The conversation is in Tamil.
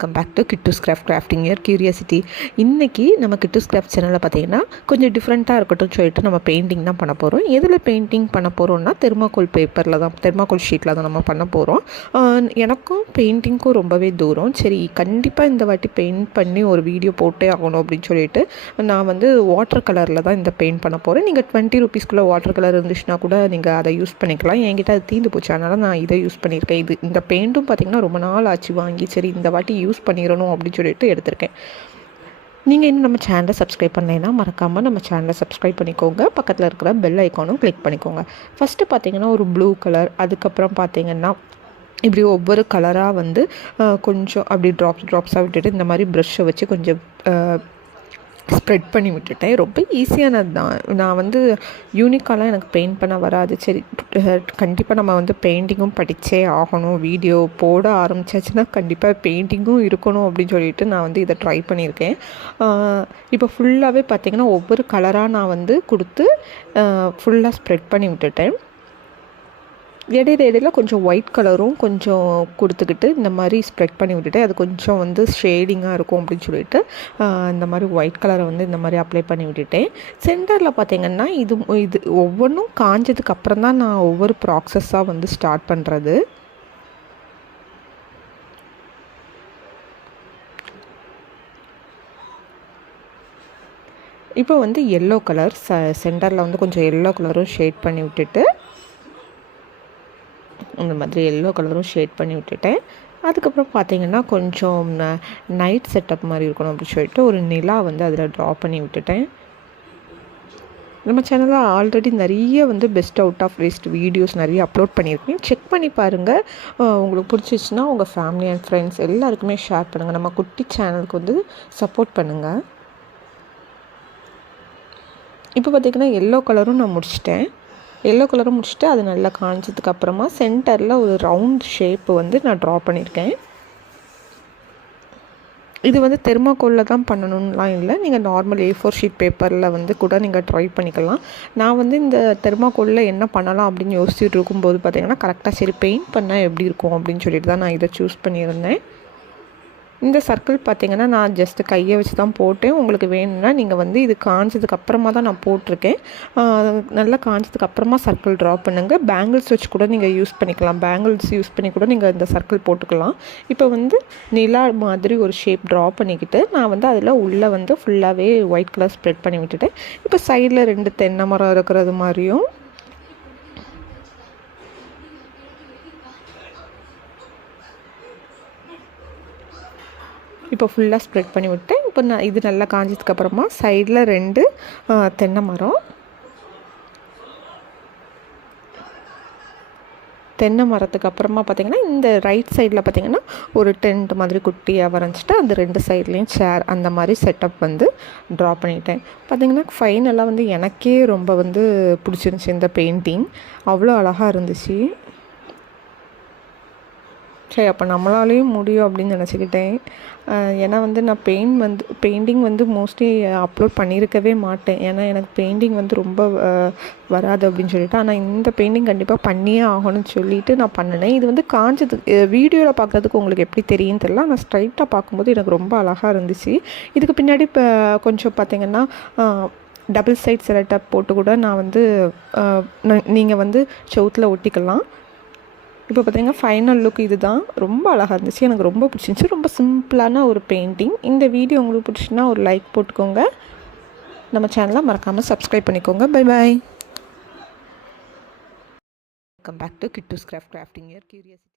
Welcome back to Kittu's crafting year curiosity. இன்றைக்கி நம்ம கிட்டூஸ் கிராஃப்ட் சேனலில் பார்த்தீங்கன்னா கொஞ்சம் டிஃப்ரெண்ட்டாக இருக்கட்டும் சொல்லிட்டு நம்ம பெயிண்டிங் தான் பண்ண போகிறோம். எதில் பெயிண்டிங் பண்ண போகிறோம்னா தெர்மாக்கோல் பேப்பரில் தான், தெர்மாக்கோல் ஷீட்டில் தான் நம்ம பண்ண போகிறோம். எனக்கும் பெயிண்டிங்க்கும் ரொம்பவே தூரம். சரி, கண்டிப்பாக இந்த வாட்டி பெயிண்ட் பண்ணி ஒரு வீடியோ போட்டே ஆகணும் அப்படின்னு சொல்லிட்டு நான் வந்து வாட்டர் கலரில் தான் இந்த பெயிண்ட் பண்ண போகிறேன். நீங்கள் 20 ரூபீஸ்க்குள்ளே வாட்டர் கலர் இருந்துச்சுன்னா கூட நீங்கள் அதை யூஸ் பண்ணிக்கலாம். என்கிட்ட அது தீர்ந்து போச்சு, அதனால் நான் இதை யூஸ் பண்ணியிருக்கேன். இந்த பெயிண்ட்டும் பார்த்திங்கன்னா ரொம்ப நாள் ஆச்சு வாங்கி. சரி, இந்த வாட்டி யூஸ் பண்ணிடணும் அப்படின்னு சொல்லிட்டு எடுத்திருக்கேன். நீங்கள் இன்னும் நம்ம சேனலை சப்ஸ்கிரைப் பண்ணலைன்னா மறக்காமல் நம்ம சேனலை சப்ஸ்கிரைப் பண்ணிக்கோங்க. பக்கத்தில் இருக்கிற பெல் ஐக்கானும் கிளிக் பண்ணிக்கோங்க. ஃபஸ்ட்டு பார்த்தீங்கன்னா ஒரு ப்ளூ கலர், அதுக்கப்புறம் பார்த்தீங்கன்னா இப்படி ஒவ்வொரு கலராக வந்து கொஞ்சம் அப்படி ட்ராப்ஸாக விட்டுட்டு இந்த மாதிரி ப்ரஷ்ஷை வச்சு கொஞ்சம் ஸ்ப்ரெட் பண்ணி விட்டுட்டேன். ரொம்ப ஈஸியானது தான். நான் வந்து யூனிக்காலாம் எனக்கு பெயிண்ட் பண்ண வராது. சரி, கண்டிப்பாக நம்ம வந்து பெயிண்டிங்கும் படித்தே ஆகணும். வீடியோ போட ஆரம்பித்தாச்சுன்னா கண்டிப்பாக பெயிண்டிங்கும் இருக்கணும் அப்படின்னு சொல்லிட்டு நான் வந்து இதை ட்ரை பண்ணியிருக்கேன். இப்போ ஃபுல்லாகவே பார்த்திங்கன்னா ஒவ்வொரு கலராக நான் வந்து கொடுத்து ஃபுல்லாக ஸ்ப்ரெட் பண்ணி விட்டுட்டேன். இடையில கொஞ்சம் ஒயிட் கலரும் கொஞ்சம் கொடுத்துக்கிட்டு இந்த மாதிரி ஸ்ப்ரெட் பண்ணி விட்டுட்டு அது கொஞ்சம் வந்து ஷேடிங்காக இருக்கும் அப்படின்னு சொல்லிட்டு இந்த மாதிரி ஒயிட் கலரை வந்து இந்த மாதிரி அப்ளை பண்ணி விட்டுட்டேன். சென்டரில் பார்த்திங்கன்னா இது ஒவ்வொன்றும் காஞ்சதுக்கு அப்புறம் தான் நான் ஒவ்வொரு ப்ராசஸாக வந்து ஸ்டார்ட் பண்ணுறது. இப்போ வந்து எல்லோ கலர் சென்டரில் வந்து கொஞ்சம் எல்லோ கலரும் ஷேட் பண்ணி விட்டுட்டு இந்த மாதிரி எல்லோ கலரும் ஷேட் பண்ணி விட்டுட்டேன். அதுக்கப்புறம் பார்த்திங்கன்னா கொஞ்சம் நைட் செட்டப் மாதிரி இருக்கணும் அப்படின்னு சொல்லிட்டு ஒரு நிலா வந்து அதில் ட்ரா பண்ணி விட்டுட்டேன். நம்ம சேனலில் ஆல்ரெடி நிறைய வந்து best out of waste videos நிறைய அப்லோட் பண்ணியிருக்கேன். செக் பண்ணி பாருங்கள். உங்களுக்கு பிடிச்சிச்சின்னா உங்கள் ஃபேமிலி அண்ட் ஃப்ரெண்ட்ஸ் எல்லாருக்குமே ஷேர் பண்ணுங்கள். நம்ம குட்டி சேனலுக்கு வந்து சப்போர்ட் பண்ணுங்கள். இப்போ பார்த்திங்கன்னா எல்லோ கலரும் நான் முடிச்சிட்டேன். எல்லோ கலரும் முடிச்சுட்டு அது நல்லா காஞ்சதுக்கு அப்புறமா சென்டரில் ஒரு ரவுண்ட் ஷேப்பு வந்து நான் ட்ரா பண்ணியிருக்கேன். இது வந்து தெர்மாக்கோலில் தான் பண்ணணும்லாம் இல்லை. நீங்கள் நார்மல் A4 ஷீட் பேப்பரில் வந்து கூட நீங்கள் ட்ரை பண்ணிக்கலாம். நான் வந்து இந்த தெர்மாக்கோலில் என்ன பண்ணலாம் அப்படின்னு யோசிச்சுட்டு இருக்கும்போது பார்த்திங்கன்னா கரெக்டாக சரி பெயிண்ட் பண்ணால் எப்படி இருக்கும் அப்படின்னு சொல்லிட்டு தான் நான் இதை சூஸ் பண்ணியிருந்தேன். இந்த சர்க்கிள் பார்த்திங்கன்னா நான் ஜஸ்ட்டு கையை வச்சு தான் போட்டேன். உங்களுக்கு வேணும்னா நீங்கள் வந்து இது காஞ்சதுக்கு அப்புறமா தான் நான் போட்டிருக்கேன். நல்லா காஞ்சதுக்கு அப்புறமா சர்க்கிள் ட்ரா பண்ணுங்கள். பேங்கிள்ஸ் வச்சு கூட நீங்கள் யூஸ் பண்ணிக்கலாம். பேங்கிள்ஸ் யூஸ் பண்ணி கூட நீங்கள் இந்த சர்க்கிள் போட்டுக்கலாம். இப்போ வந்து நிலா மாதிரி ஒரு ஷேப் ட்ரா பண்ணிக்கிட்டு நான் வந்து அதில் உள்ளே வந்து ஃபுல்லாகவே ஒயிட் கலர் ஸ்ப்ரெட் பண்ணி விட்டுட்டேன். இப்போ சைடில் 2 தென்னை மரம் இருக்கிறது மாதிரியும் இப்போ ஃபுல்லாக ஸ்ப்ரெட் பண்ணி விட்டேன். இப்போ நான் இது நல்லா காஞ்சதுக்கப்புறமா சைடில் 2 தென்னை மரத்துக்கு அப்புறமா பார்த்திங்கன்னா இந்த ரைட் சைடில் பார்த்திங்கன்னா ஒரு டென்ட் மாதிரி குட்டியாக வரைஞ்சிட்டு அந்த 2 சைட்லேயும் சேர் அந்த மாதிரி செட்டப் வந்து ட்ரா பண்ணிட்டேன். பார்த்திங்கன்னா ஃபைனலாக வந்து எனக்கே ரொம்ப வந்து பிடிச்சிருந்துச்சி இந்த பெயிண்டிங். அவ்வளோ அழகாக இருந்துச்சு. சரி, அப்போ நம்மளாலேயும் முடியும் அப்படின்னு நினச்சிக்கிட்டேன். ஏன்னா வந்து நான் பெயிண்டிங் வந்து மோஸ்ட்லி அப்லோட் பண்ணியிருக்கவே மாட்டேன். ஏன்னா எனக்கு பெயிண்டிங் வந்து ரொம்ப வராது அப்படின்னு சொல்லிட்டு. ஆனால் இந்த பெயிண்டிங் கண்டிப்பாக பண்ணியே ஆகணும்னு சொல்லிட்டு நான் பண்ணினேன். இது வந்து காஞ்சது வீடியோவில் பார்க்குறதுக்கு உங்களுக்கு எப்படி தெரியும்னு தெரியல. ஆனால் ஸ்ட்ரைட்டாக பார்க்கும்போது எனக்கு ரொம்ப அழகாக இருந்துச்சு. இதுக்கு பின்னாடி இப்போ கொஞ்சம் பார்த்திங்கன்னா டபுள் சைட் செலட்டப் போட்டு கூட நான் வந்து நீங்கள் வந்து செவுத்தில் ஒட்டிக்கலாம். இப்போ பார்த்திங்கன்னா ஃபைனல் லுக் இது தான். ரொம்ப அழகாக இருந்துச்சு. எனக்கு ரொம்ப பிடிச்சிருந்துச்சி. ரொம்ப சிம்பிளான ஒரு பெயிண்டிங். இந்த வீடியோ உங்களுக்கு பிடிச்சின்னா ஒரு லைக் போட்டுக்கோங்க. நம்ம சேனலை மறக்காமல் சப்ஸ்கிரைப் பண்ணிக்கோங்க. Bye bye. Welcome back to Kittu's crafting year curiosity.